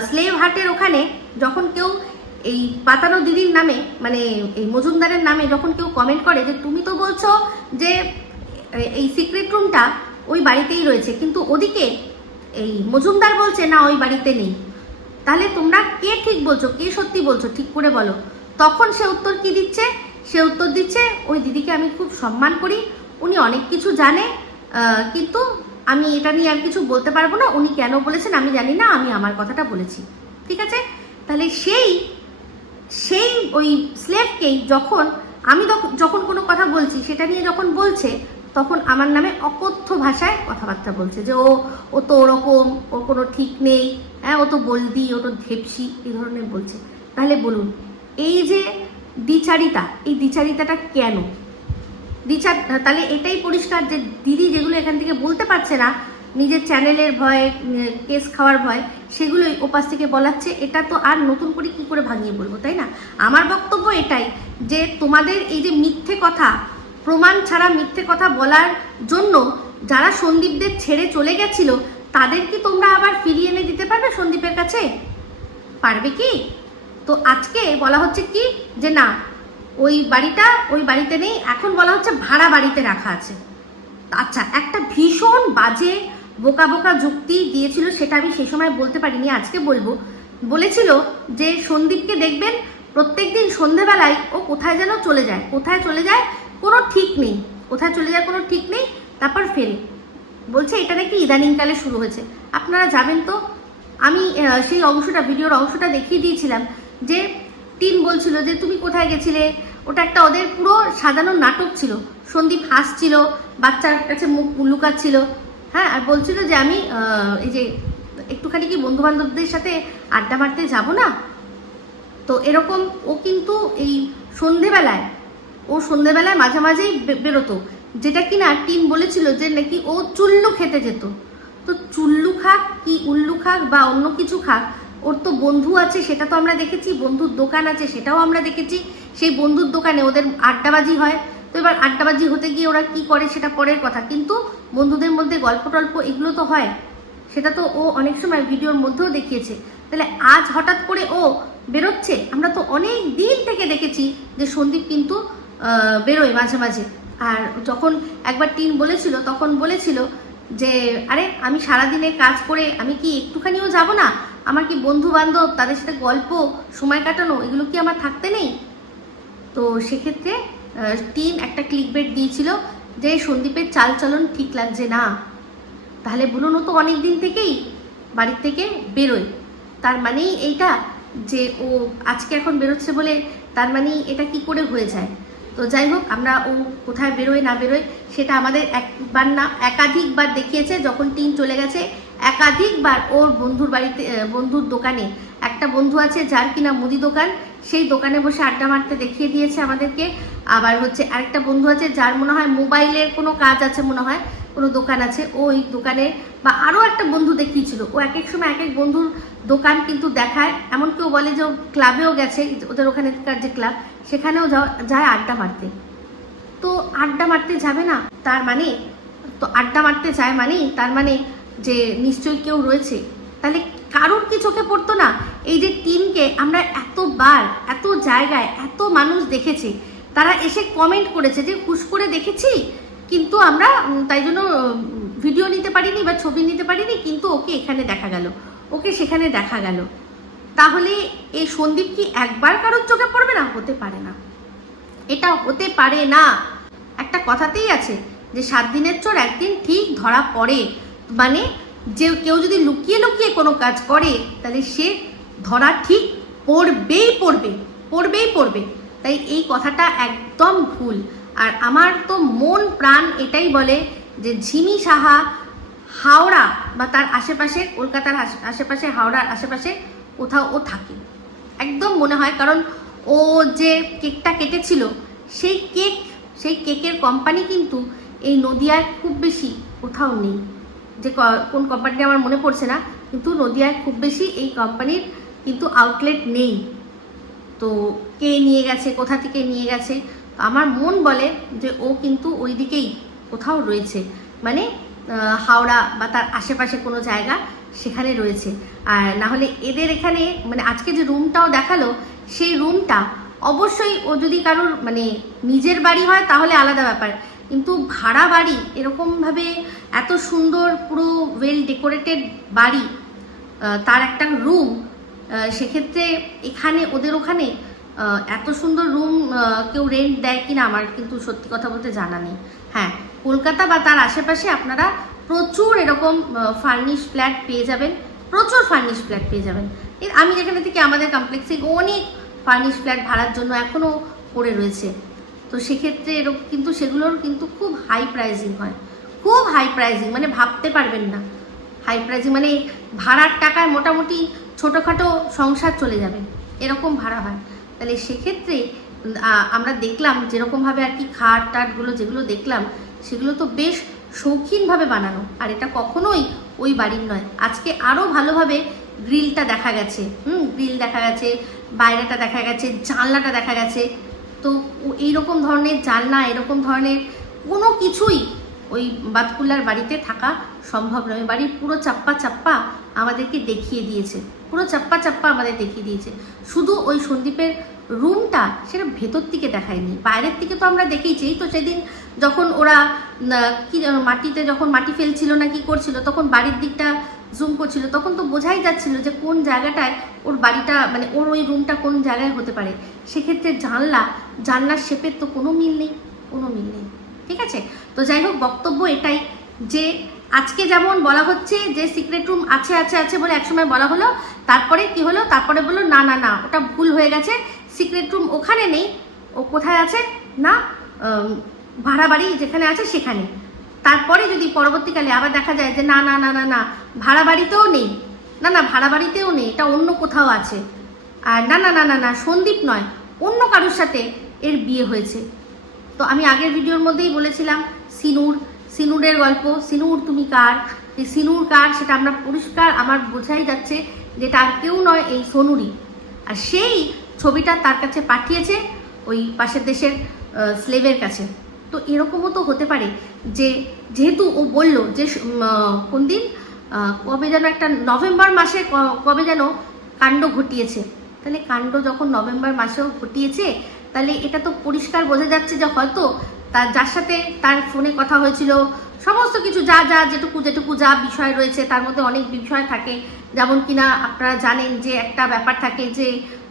স্লেভ হার্টের ওখানে যখন কেউ এই পাতানো দিদির নামে, মানে এই মজুমদারের নামে যখন কেউ কমেন্ট করে যে তুমি তো বলছো যে এই সিক্রেট রুমটা ওই বাড়িতেই রয়েছে, কিন্তু ওদিকে এই মজুমদার বলছে না ওই বাড়িতে নেই। তাহলে তোমরা কে ঠিক বলছো, কে সত্যি বলছো, ঠিক করে বলো। তখন সে উত্তর কি দিচ্ছে, সে উত্তর দিচ্ছে ওই দিদিকে আমি খুব সম্মান করি, উনি অনেক কিছু জানে, কিন্তু আমি এটা নিয়ে আর কিছু বলতে পারবো না, উনি কেন বলেছেন আমি জানি না, আমি আমার কথাটা বলেছি। ঠিক আছে, তাহলে সেই ওই স্লেভকেই যখন আমি যখন কোনো কথা বলছি সেটা নিয়ে যখন বলছে, তখন আমার নামে অকথ্য ভাষায় কথাবার্তা বলছে যে ও তো ওরকম, ওর কোনো ঠিক নেই, হ্যাঁ ও তো বলদি, ও তো ধেপসি, এই ধরনের বলছে। তাহলে বলুন এই যে দ্বিচারিতা, এই দ্বিচারিতাটা কেন? তাহলে এটাই পরিষ্কার যে দিদি যেগুলো এখান থেকে বলতে পারছে না, নিজের চ্যানেলের ভয়, কেস খাওয়ার ভয়, সেগুলোই ওপাশ থেকে বলাচ্ছে। এটা তো আর নতুন করে কি করে ভাঙিয়ে বলবো, তাই না? আমার বক্তব্য এটাই যে তোমাদের এই যে মিথ্যে কথা, প্রমাণ ছাড়া মিথ্যে কথা বলার জন্য যারা সন্দীপদের ছেড়ে চলে গেছিল, তাদের কি তোমরা আবার ফিরিয়ে এনে দিতে পারবে সন্দীপের কাছে? পারবে কি? তো আজকে বলা হচ্ছে কি যে না ওই বাড়িতে নেই, এখন বলা হচ্ছে ভাড়া বাড়িতে রাখা আছে। আচ্ছা, একটা ভীষণ বাজে বোকা বোকা যুক্তি দিয়েছিল, সেটা আমি সেই সময় বলতে পারিনি, আজকে বলবো। বলেছিল যে সন্দীপকে দেখবেন প্রত্যেকদিন সন্ধেবেলায় ও কোথায় যেন চলে যায়, কোথায় চলে যায় কোনো ঠিক নেই, কোথায় চলে যায় কোনো ঠিক নেই, তারপর ফেরে। বলছে এটা নাকি ইদানিংকালে শুরু হয়েছে। আপনারা যাবেন তো, আমি সেই অংশটা, ভিডিওর অংশটা দেখিয়ে দিয়েছিলাম যে টিন বলছিল যে তুমি কোথায় গেছিলে, ওটা একটা ওদের পুরো সাজানো নাটক ছিল। সন্দীপ হাসছিল, বাচ্চার কাছে মুখ লুকাচ্ছিল, হ্যাঁ, আর বলছিল যে আমি এই যে একটুখানি কি বন্ধু বান্ধবদের সাথে আড্ডা মারতে যাব না। তো এরকম ও কিন্তু এই সন্ধেবেলায় মাঝে মাঝেই বেরোতো, যেটা কিনা টিন বলেছিল যে নাকি ও চুল্লু খেতে যেত। তো চুল্লু খাক কি উল্লু খাক বা অন্য কিছু খাক, ওর তো বন্ধু আছে, সেটা তো আমরা দেখেছি, বন্ধুর দোকান আছে সেটাও আমরা দেখেছি, সেই বন্ধুর দোকানে ওদের আড্ডাবাজি হয়। তো এবার আড্ডাবাজি হতে গিয়ে ওরা কি করে সেটা পরের কথা, কিন্তু বন্ধুদের মধ্যে গল্প টল্প এগুলো তো হয়, সেটা তো ও অনেক সময় ভিডিওর মধ্যেও দেখিয়েছে। তাহলে আজ হঠাৎ করে ও বেরোচ্ছে, আমরা তো অনেক দিন থেকে দেখেছি যে সন্দীপ কিন্তু বেরোয় মাঝে মাঝে। আর যখন একবার টিন বলেছিল, তখন বলেছিল যে আরে আমি সারাদিনে কাজ করে আমি কি একটুখানিও যাব না, আমার কি বন্ধু বান্ধব, তাদের সাথে গল্প সময় কাটানো, এগুলো কি আমার থাকতে নেই? তো সেক্ষেত্রে টিন একটা ক্লিকবেট দিয়েছিল যে সন্দীপের চালচলন ঠিক লাগছে না। তাহলে বলুন ও তো অনেক দিন থেকেই বাড়ির থেকে বেরোয়, তার মানেই এইটা যে ও আজকে এখন বেরোচ্ছে বলে তার মানেই এটা কি করে হয়ে যায়? তো যাই হোক, আমরা ও কোথায় বেরোয় না বেরোয় সেটা আমাদের একবার না একাধিকবার দেখিয়েছে। যখন টিন চলে গেছে একাধিকবার ওর বন্ধুর দোকানে, একটা বন্ধু আছে যার কিনা মুদি দোকান, সেই দোকানে বসে আড্ডা মারতে দেখিয়ে দিয়েছে আমাদেরকে। আবার হচ্ছে আরেকটা বন্ধু আছে যার মনে হয় মোবাইলের কোনো কাজ আছে, মনে হয় কোনো দোকান আছে, ওই দোকানে, বা আরও একটা বন্ধু দেখিয়েছিল। ও এক এক সময় এক এক বন্ধুর দোকান কিন্তু দেখায়, এমন কেউ বলে যে ক্লাবেও গেছে, ওদের ওখানকার যে ক্লাব, সেখানেও যায় আড্ডা মারতে। তো আড্ডা মারতে যাবে না তার মানে, তো আড্ডা মারতে যায় মানেই তার মানে যে নিশ্চয়ই কেউ রয়েছে। তাহলে কারোর কি চোখে পড়তো না এই যে টিনকে আমরা এতবার এত জায়গায় এত মানুষ দেখেছি, তারা এসে কমেন্ট করেছে যে হুশ করে দেখেছি, কিন্তু আমরা তাই জন্য ভিডিও নিতে পারিনি বা ছবি নিতে পারিনি, কিন্তু ওকে এখানে দেখা গেল, ওকে সেখানে দেখা গেল। তাহলে এই সন্দীপ কি একবার কারোর চোখে পড়বে না? হতে পারে না, এটা হতে পারে না। একটা কথাতেই আছে যে 7 দিনের চোর একদিন ঠিক ধরা পড়ে, মানে যে কেউ যদি লুকিয়ে লুকিয়ে কোনো কাজ করে তাহলে সে ধরা ঠিক পড়বেই। তাই এই কথাটা একদম ভুল। আর আমার তো মন প্রাণ এটাই বলে যে ঝিমি সাহা হাওড়া বা তার আশেপাশে, কলকাতার আশেপাশে, হাওড়ার আশেপাশে কোথাও ও থাকে একদম মনে হয়। কারণ ও যে কেকটা কেটেছিল, সেই কেকের কোম্পানি কিন্তু এই নদিয়ায় খুব বেশি কোথাও নেই, যে কোন কোম্পানিটা আমার মনে পড়ছে না, কিন্তু নদিয়ায় খুব বেশি এই কোম্পানির কিন্তু আউটলেট নেই। তো কে নিয়ে গেছে, কোথা থেকে নিয়ে গেছে, আমার মন বলে যে ও কিন্তু ওই দিকেই কোথাও রয়েছে, মানে হাওড়া বা তার আশেপাশে কোনো জায়গা সেখানে রয়েছে। আর না হলে এদের এখানে মানে আজকে যে রুমটাও দেখালো, সেই রুমটা অবশ্যই ও যদি কারোর মানে নিজের বাড়ি হয় তাহলে আলাদা ব্যাপার, কিন্তু ভাড়া বাড়ি এরকমভাবে এত সুন্দর পুরো ওয়েল ডেকোরেটেড বাড়ি, তার একটা রুম, সেক্ষেত্রে এখানে ওদের ওখানে এত সুন্দর রুম কেউ রেন্ট দেয় কিনা আমার কিন্তু সত্যি কথা বলতে জানা নেই। হ্যাঁ, কলকাতা বা তার আশেপাশে আপনারা প্রচুর এরকম ফার্নিশ ফ্ল্যাট পেয়ে যাবেন, প্রচুর ফার্নিশ ফ্ল্যাট পেয়ে যাবেন। আমি যেখানে থেকে আমাদের কমপ্লেক্সে অনেক ফার্নিশ ফ্ল্যাট ভাড়ার জন্য এখনও পড়ে রয়েছে। তো সেক্ষেত্রে এরকম কিন্তু সেগুলোর কিন্তু খুব হাই প্রাইজিং হয়, খুব হাই প্রাইজিং, মানে ভাবতে পারবেন না হাই প্রাইজিং, মানে ভাড়ার টাকায় মোটামুটি ছোটোখাটো সংসার চলে যাবে এরকম ভাড়া হয়। তাহলে সেক্ষেত্রে আমরা দেখলাম যেরকমভাবে আর কি খাট টাটগুলো যেগুলো দেখলাম সেগুলো তো বেশ শৌখিনভাবে বানানো, আর এটা কখনোই ওই বাড়ির নয়। আজকে আরও ভালোভাবে গ্রিলটা দেখা গেছে, গ্রিল দেখা গেছে, বাইরেটা দেখা গেছে, জানলাটা দেখা গেছে। তো এইরকম ধরনের জানলা, এরকম ধরনের কোনো কিছুই ওই বাতকুল্লার বাড়িতে থাকা সম্ভব নয়। বাড়ির পুরো চাপ্পা চাপ্পা আমাদেরকে দেখিয়ে দিয়েছে, পুরো চাপ্পা চাপ্পা আমাদের দেখিয়ে দিয়েছে। শুধু ওই সন্দীপের রুমটা সেটা ভেতর থেকে দেখায়নি, বাইরের থেকে তো আমরা দেখেইছি। এই তো সেদিন যখন ওরা কি মাটিতে যখন মাটি ফেলছিল না কি করছিল, তখন বাড়ির দিকটা জুম করছিল, তখন তো বোঝাই যাচ্ছিল যে কোন জায়গাটায় ওর বাড়িটা, মানে ওর ওই রুমটা কোন জায়গায় হতে পারে। সেক্ষেত্রে জানলার শেপের তো কোনো মিল নেই, কোনো মিল নেই। ঠিক আছে, তো যাই হোক, বক্তব্য এটাই যে আজকে যেমন বলা হচ্ছে যে সিক্রেট রুম আছে আছে আছে বলে একসময় বলা হলো, তারপরে কি হলো, তারপরে বললো না না না ওটা ভুল হয়ে গেছে, সিক্রেট রুম ওখানে নেই, ও কোথায় আছে না ভাড়া বাড়ি যেখানে আছে সেখানে। তারপরে যদি পরবর্তীকালে আবার দেখা যায় যে না না না না না ভাড়া বাড়িতেও নেই, না না ভাড়া বাড়িতেও নেই, এটা অন্য কোথাও আছে, আর না না না না না সন্দীপ নয়, অন্য কারোর সাথে এর বিয়ে হয়েছে। তো আমি আগের ভিডিওর মধ্যেই বলেছিলাম সিনুরের গল্প, সিনুর তুমি কার, এই সিনুর কার সেটা আমরা পরিষ্কার আমার বোঝাই যাচ্ছে যেটা আর কেউ নয়, এই সোনুরই। আর সেই ছবিটা তার কাছে পাঠিয়েছে ওই পাশের দেশের স্লেভের কাছে। তো এরকমও তো হতে পারে যে যেহেতু ও বলল যে কোন দিন কবে যেন একটা নভেম্বর মাসে কবে যেন কাণ্ড ঘটিয়েছে, তাহলে কাণ্ড যখন নভেম্বর মাসেও ঘটিয়েছে তাহলে এটা তো পরিষ্কার বোঝা যাচ্ছে যে হয়তো তার যার সাথে তার ফোনে কথা হয়েছিল সমস্ত কিছু যা যা যেটুকু যা বিষয় রয়েছে তার মধ্যে অনেক বিষয় থাকে, যেমন কিনা আপনারা জানেন যে একটা ব্যাপার থাকে যে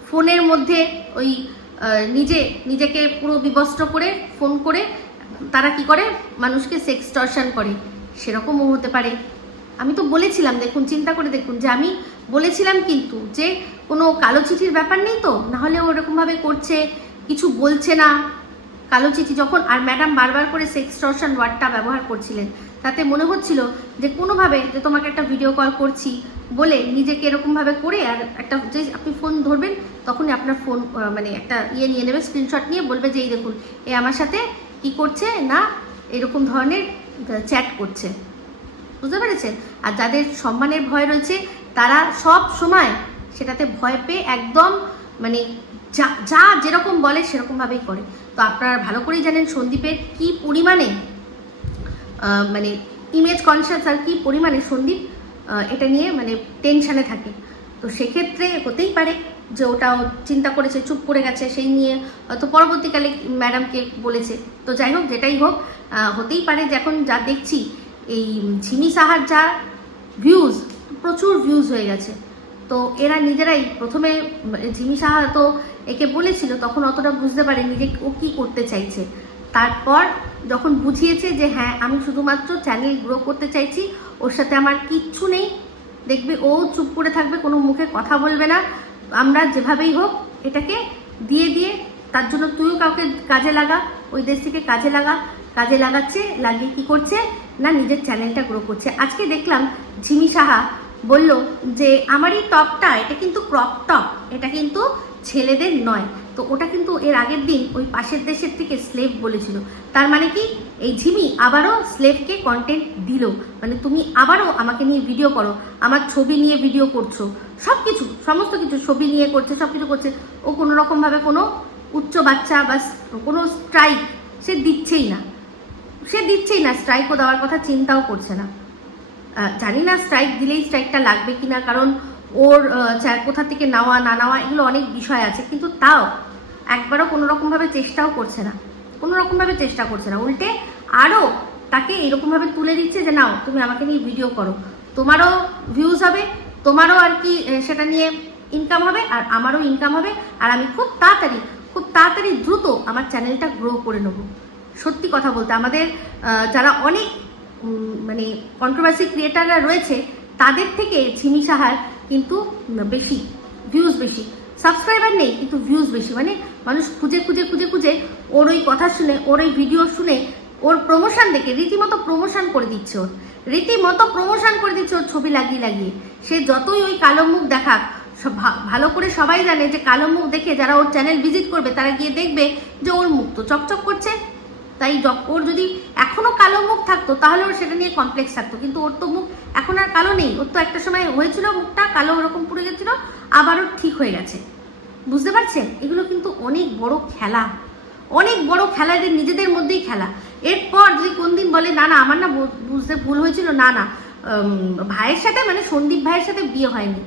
ফোনের মধ্যে ওই নিজেকে পুরো বিবস্ত্র করে ফোন করে তারা কি করে মানুষকে সেক্সটর্শন করে, সেরকমও হতে পারে। আমি তো বলেছিলাম, দেখুন চিন্তা করে দেখুন যে আমি বলেছিলাম কিন্তু যে কোনো কালো চিঠির ব্যাপার নেই তো, নাহলে ওরকমভাবে করছে, কিছু বলছে না। কালো চিঠি যখন, আর ম্যাডাম বারবার করে সেক্সটর্শন ওয়ার্ডটা ব্যবহার করছিলেন, তাতে মনে হচ্ছিল যে কোনোভাবে যে তোমাকে একটা ভিডিও কল করছি বলে নিজেকে এরকমভাবে করে, আর একটা যে আপনি ফোন ধরবেন তখনই আপনার ফোন মানে একটা ইয়ে নিয়ে নেবে, স্ক্রিনশট নিয়ে বলবে যে এই দেখুন এ আমার সাথে কি করছে না এরকম ধরনের চ্যাট করছে, বুঝতে পেরেছেন? আর যাদের সম্মানের ভয় রয়েছে তারা সব সময় সেটাতে ভয় পেয়ে একদম মানে যা যেরকম বলে সেরকমভাবেই করে। তো আপনারা ভালো করেই জানেন সন্দীপের কি পরিমাণে মানে ইমেজ কনসিয়াস আর কি পরিমাণে সন্দীপ এটা নিয়ে মানে টেনশানে থাকে। তো সেক্ষেত্রে হতেই পারে যে ওটাও চিন্তা করেছে, চুপ করে গেছে, সেই নিয়ে হয়তো পরবর্তীকালে ম্যাডামকে বলেছে। তো যাই হোক, যেটাই হোক, হতেই পারে যে এখন যা দেখছি এই ঝিমি সাহার যা ভিউজ, প্রচুর ভিউজ হয়ে গেছে। তো এরা নিজেরাই প্রথমে ঝিমি সাহা তো একে বলেছিল তখন অতটা বুঝতে পারেনি যে ও কী করতে চাইছে। তারপর যখন বুঝিয়েছে যে হ্যাঁ আমি শুধুমাত্র চ্যানেল গ্রো করতে চাইছি, ওর সাথে আমার কিচ্ছু নেই, দেখবি ও চুপ করে থাকবে, কোনো মুখে কথা বলবে না, আমরা যেভাবেই হোক এটাকে দিয়ে তার জন্য তুইও কাউকে কাজে লাগা, ওই দেশ থেকে কাজে লাগাচ্ছে, লাগিয়ে কী করছে না নিজের চ্যানেলটা গ্রো করছে। আজকে দেখলাম ঝিমি সাহা বলল যে আমার এই টপটা এটা কিন্তু ক্রপ টপ, এটা কিন্তু ছেলেদের নয়। তো ওটা কিন্তু এর আগের দিন ওই পাশের দেশের থেকে স্লেভ বলেছিল। তার মানে কি এই ঝিমি আবারও স্লেভকে কন্টেন্ট দিল, মানে তুমি আবারও আমাকে নিয়ে ভিডিও করো, আমার ছবি নিয়ে ভিডিও করছো, সমস্ত কিছু ছবি নিয়ে করছে, সব কিছু করছে। ও কোনো রকমভাবে কোনো উচ্চ বাচ্চা বা কোনো স্ট্রাইক সে দিচ্ছেই না, স্ট্রাইকও দেওয়ার কথা চিন্তাও করছে না। জানি না স্ট্রাইক দিলেই স্ট্রাইকটা লাগবে কিনা, কারণ ওর কোথা থেকে নেওয়া না নেওয়া এগুলো অনেক বিষয় আছে, কিন্তু তাও একবারও কোনো রকমভাবে চেষ্টা করছে না, উল্টে আরও তাকে এরকমভাবে তুলে দিচ্ছে যে নাও তুমি আমাকে নিয়ে ভিডিও করো, তোমারও ভিউজ হবে, তোমারও আর কি সেটা নিয়ে ইনকাম হবে, আর আমারও ইনকাম হবে, আর আমি খুব তাড়াতাড়ি দ্রুত আমার চ্যানেলটা গ্রো করে নেব। সত্যি কথা বলতে আমাদের যারা অনেক মানে কন্ট্রোভার্সি ক্রিয়েটাররা রয়েছে তাদের থেকে ঝিমি সাহার কিন্তু বেশি ভিউজ, বেশি সাবস্ক্রাইবার নেই কিন্তু ভিউজ বেশি। মানে মানুষ খুঁজে ওর ওই কথা শুনে, ওর ওই ভিডিও শুনে, ওর প্রমোশন দেখে রীতিমতো প্রমোশন করে দিচ্ছে, ওর ছবি লাগিয়ে। সে যতই ওই কালো মুখ দেখাক, ভালো করে সবাই জানে যে কালো মুখ দেখে যারা ওর চ্যানেল ভিজিট করবে তারা গিয়ে দেখবে যে ওর মুখ তো চকচক করছে। তাই ওর যদি এখনো কালো মুখ থাকতো তাহলে ওর সেটা নিয়ে কমপ্লেক্স থাকতো, কিন্তু ওর তো মুখ এখন আর কালো নেই। ওর তো একটা সময় হয়েছিল মুখটা কালো ওরকম পুড়ে গেছিল, আবারও ঠিক হয়ে গেছে। বুঝতে পারছেন? এগুলো কিন্তু অনেক বড় খেলা, এদের নিজেদের মধ্যেই খেলা। এরপর যদি কোন দিন বলে না আমার না বুঝতে ভুল হয়েছিল, না ভাইয়ের সাথে মানে সন্দীপ ভাইয়ের সাথে বিয়ে হয়নি,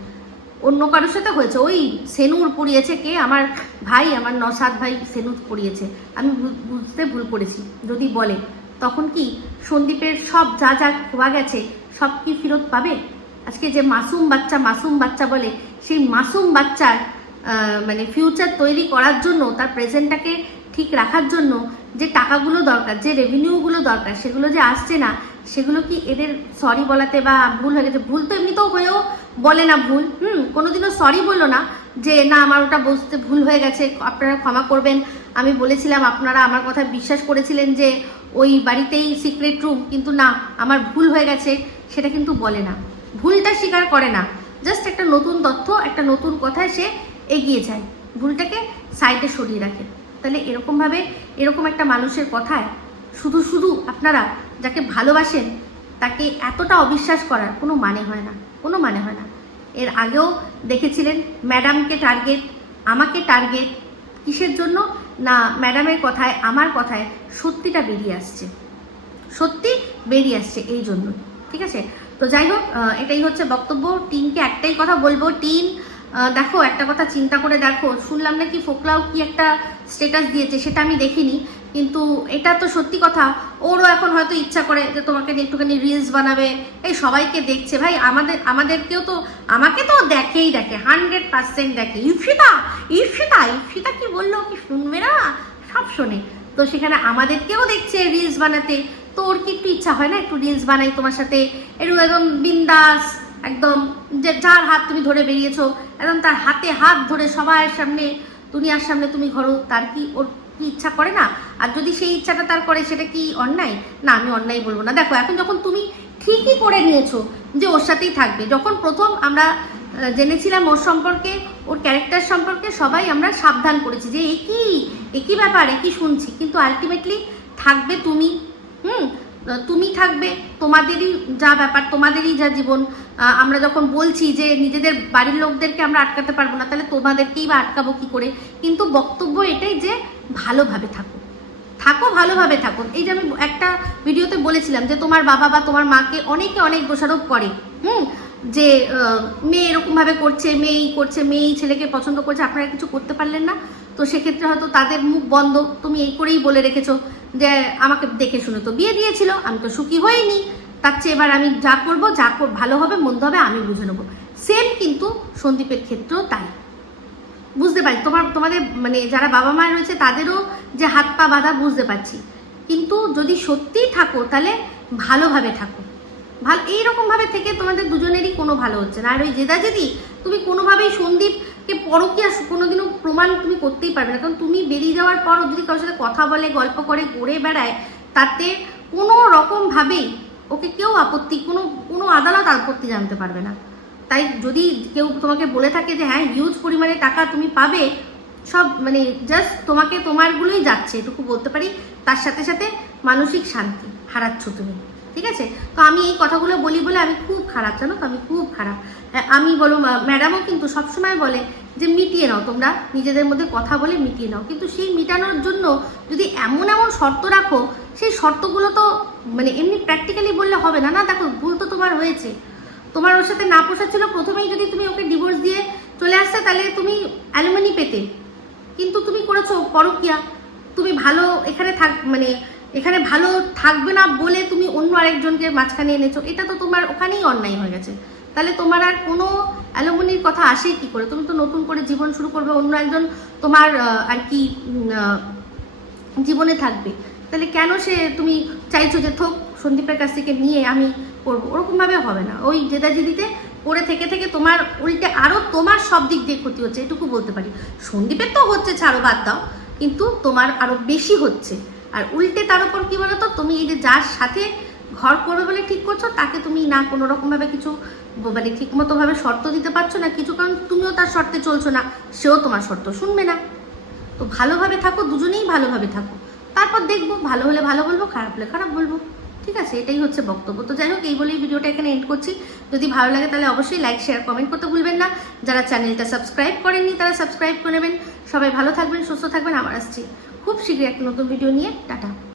অন্য কারোর সাথে হয়েছে, ওই সেনুর পড়িয়েছে কে, আমার ভাই, আমার নসাদ ভাই সেনুর পড়িয়েছে, আমি বুঝতে ভুল করেছি যদি বলে, তখন কি সন্দীপের সব যা খোয়া গেছে সব কি ফেরত পাবে? আজকে যে মাসুম বাচ্চা বলে, সেই মাসুম বাচ্চার মানে ফিউচার তৈরি করার জন্য, তার প্রেজেন্টটাকে ঠিক রাখার জন্য যে টাকাগুলো দরকার, যে রেভিনিউগুলো দরকার, সেগুলো যে আসছে না, সেগুলো কি এদের সরি বলাতে বা ভুল হয়ে গেছে? ভুল তো এমনিতেও হয়েও বলে না ভুল, কোনোদিনও সরি বললো না যে না আমার ওটা বুঝতে ভুল হয়ে গেছে, আপনারা ক্ষমা করবেন, আমি বলেছিলাম, আপনারা আমার কথা বিশ্বাস করেছিলেন যে ওই বাড়িতেই সিক্রেট রুম, কিন্তু না আমার ভুল হয়ে গেছে, সেটা কিন্তু বলে না, ভুলটা স্বীকার করে না, জাস্ট একটা নতুন তথ্য, একটা নতুন কথায় সে এগিয়ে যায়, ভুলটাকে সাইডে সরিয়ে রাখে। তাহলে এরকম একটা মানুষের কথায় শুধু আপনারা যাকে ভালোবাসেন তাকে এতটা অবিশ্বাস করার কোনো মানে হয় না। এর আগেও দেখেছিলেন ম্যাডামকে টার্গেট, আমাকে টার্গেট, কিসের জন্য? না ম্যাডামের কথায়, আমার কথায় সত্যিটা বেরিয়ে আসছে এই জন্য। ঠিক আছে, তো যাই হোক, এটাই হচ্ছে বক্তব্য। টিনকে একটাই কথা বলবো, টিন দেখো একটা কথা চিন্তা করে দেখো, শুনলাম নাকি ফোকলাও কি একটা স্ট্যাটাস দিয়েছে, সেটা আমি দেখিনি, কিন্তু এটা তো সত্যি কথা, ওরও এখন হয়তো ইচ্ছা করে যে তোমাকে নিয়ে একটুখানি রিলস বানাবে, এই সবাইকে দেখছে ভাই, আমাদেরকেও তো, আমাকে তো দেখে 100% দেখে। ইপসিতা কি বললো, কি শুনবে না, সব শোনে, তো সেখানে আমাদেরকেও দেখছে রিলস বানাতে, তো ওর কি একটু ইচ্ছা হয় না একটু রিলস বানাই তোমার সাথে, একদম বিন্দাস, একদম যে যার হাত তুমি ধরে বেরিয়েছো একদম তার হাতে হাত ধরে সবার সামনে, দুনিয়ার সামনে তুমি ঘরো, তার কি ওর কি ইচ্ছা করে না? আর যদি সেই ইচ্ছাটা তার করে, সেটা কি অন্যায়? না, আমি অন্যায় বলবো না। দেখো এখন যখন তুমি ঠিকই করে নিয়েছো যে ওর সাথেই থাকবে, যখন প্রথম আমরা জেনেছিলাম ওর সম্পর্কে, ওর ক্যারেক্টার সম্পর্কে, সবাই আমরা সাবধান করেছি যে একই ব্যাপার, একই শুনছি, কিন্তু আলটিমেটলি থাকবে তুমি থাকবে, তোমাদেরই যা ব্যাপার, তোমাদেরই যা জীবন। আমরা যখন বলছি যে নিজেদের বাড়ির লোকদেরকে আমরা আটকাতে পারবো না, তাহলে তোমাদেরকেই বা আটকাবো কি করে? কিন্তু বক্তব্য এটাই যে ভালোভাবে থাকো, ভালোভাবে থাকো। এই যে আমি একটা ভিডিওতে বলেছিলাম যে তোমার বাবা বা তোমার মাকে অনেকে অনেক দোষারোপ করে, যে মেয়ে এরকমভাবে করছে, মেয়ে ছেলেকে পছন্দ করছে, আপনারা কিছু করতে পারলেন না, তো সেক্ষেত্রে হয়তো তাদের মুখ বন্ধ, তুমি এই করেই বলে রেখেছো যে আমাকে দেখে শুনে তো বিয়ে দিয়েছিল, আমি তো সুখী হইনি, তার চেয়ে এবার আমি যা করবো, ভালো হবে মন্দ হবে আমি বুঝে নেবো। সেম কিন্তু সন্দীপের ক্ষেত্রেও তাই। বুঝতে পারি তোমাদের মানে যারা বাবা মা রয়েছে তাদেরও যে হাত পা বাঁধা বুঝতে পারছি, কিন্তু যদি সত্যিই থাকো তাহলে ভালোভাবে থাকো, এইরকমভাবে থেকে তোমাদের দুজনেরই কোনো ভালো হচ্ছে না। আর ওই জেদাজেদি তুমি কোনোভাবেই সন্দীপকে পরকীয়া কোনোদিনও প্রমাণ তুমি করতেই পারবে না, কারণ তুমি বেরিয়ে যাওয়ার পর যদি কারোর সাথে কথা বলে, গল্প করে, ঘুরে বেড়ায়, তাতে কোনো রকমভাবেই ওকে কেউ কোনো আদালত আপত্তি জানতে পারবে না। তাই যদি কেউ তোমাকে বলে থাকে যে হ্যাঁ হিউজ পরিমাণে টাকা তুমি পাবে, সব মানে জাস্ট তোমাকে তোমারগুলোই যাচ্ছে, এটুকু বলতে পারি, তার সাথে সাথে মানসিক শান্তি হারাচ্ছ তুমি। ঠিক আছে, তো আমি এই কথাগুলো বলি বলে আমি খুব খারাপ, জানো তো, আমি খুব খারাপ। আমি বলো, ম্যাডামও কিন্তু সবসময় বলে যে মিটিয়ে নাও, তোমরা নিজেদের মধ্যে কথা বলে মিটিয়ে নাও, কিন্তু সেই মিটানোর জন্য যদি এমন শর্ত রাখো, সেই শর্তগুলো তো মানে এমনি প্র্যাকটিক্যালি বললে হবে না। দেখো ভুল তো তোমার হয়েছে, তোমার ওর সাথে না পোষাচ্ছিল, প্রথমেই যদি তুমি ওকে ডিভোর্স দিয়ে চলে আসতে তাহলে তুমি অ্যালুমিনি পেতে, কিন্তু তুমি করেছো পরকীয়া, তুমি ভালো এখানে মানে এখানে ভালো থাকবে না বলে তুমি অন্য আরেকজনকে মাঝখানে এনেছো, এটা তো তোমার ওখানেই অন্যায় হয়ে গেছে। তাহলে তোমার আর কোনো অ্যালুমিনির কথা আসে কি করে? তুমি তো নতুন করে জীবন শুরু করবে, অন্য একজন তোমার আর কি জীবনে থাকবে। তাহলে কেন তুমি চাইছো যে থোক সন্দীপের কাছ থেকে নিয়ে আমি করবো? ওরকমভাবে হবে না। ওই জেদাজেদিতে পড়ে থেকে থেকে তোমার উল্টে আরও তোমার সব দিক দিয়ে ক্ষতি হচ্ছে, এটুকু বলতে পারি। সন্দীপের তো হচ্ছে, ছাড়ো, বাদ দাও, কিন্তু তোমার আরও বেশি হচ্ছে। আর উল্টে তার উপর কী বলো তো, তুমি এই যে যার সাথে ঘর করবে বলে ঠিক করছো, তাকে তুমি না কোনো রকমভাবে কিছু মানে ঠিকমতোভাবে শর্ত দিতে পারছো না কিছু, কারণ তুমিও তার শর্তে চলছো না, সেও তোমার শর্ত শুনবে না। তো ভালোভাবে থাকো, দুজনেই ভালোভাবে থাকো, তারপর দেখবো, ভালো হলে ভালো বলবো, খারাপ হলে খারাপ বলবো, ঠিক আছে? এটাই হচ্ছে বক্তব্য। তো যাই হোক, এই বলেই ভিডিওটা এখানে এন্ড করছি। যদি ভালো লাগে তাহলে অবশ্যই লাইক, শেয়ার, কমেন্ট করতে ভুলবেন না। যারা চ্যানেলটা সাবস্ক্রাইব করেননি তারা সাবস্ক্রাইব করে নেবেন। সবাই ভালো থাকবেন, সুস্থ থাকবেন। আবার আসছি খুব শীঘ্রই একটা নতুন ভিডিও নিয়ে। টাটা।